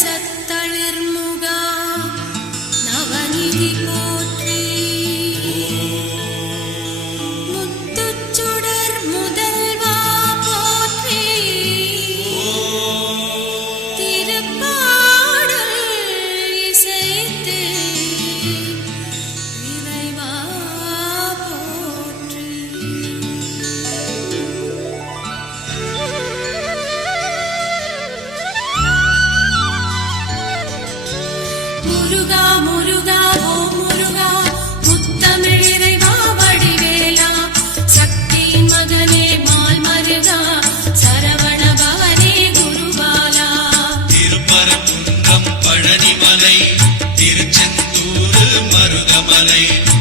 सत् முருகா முருகா ஓ முருகா முத்தமிழிறைவா வடிவேலா சக்தியின் மகனே மால் மருகா சரவண பவனே குருபாலா திருப்பரங்குன்றம் பழனிமலை திருச்செந்தூர் மருதமலை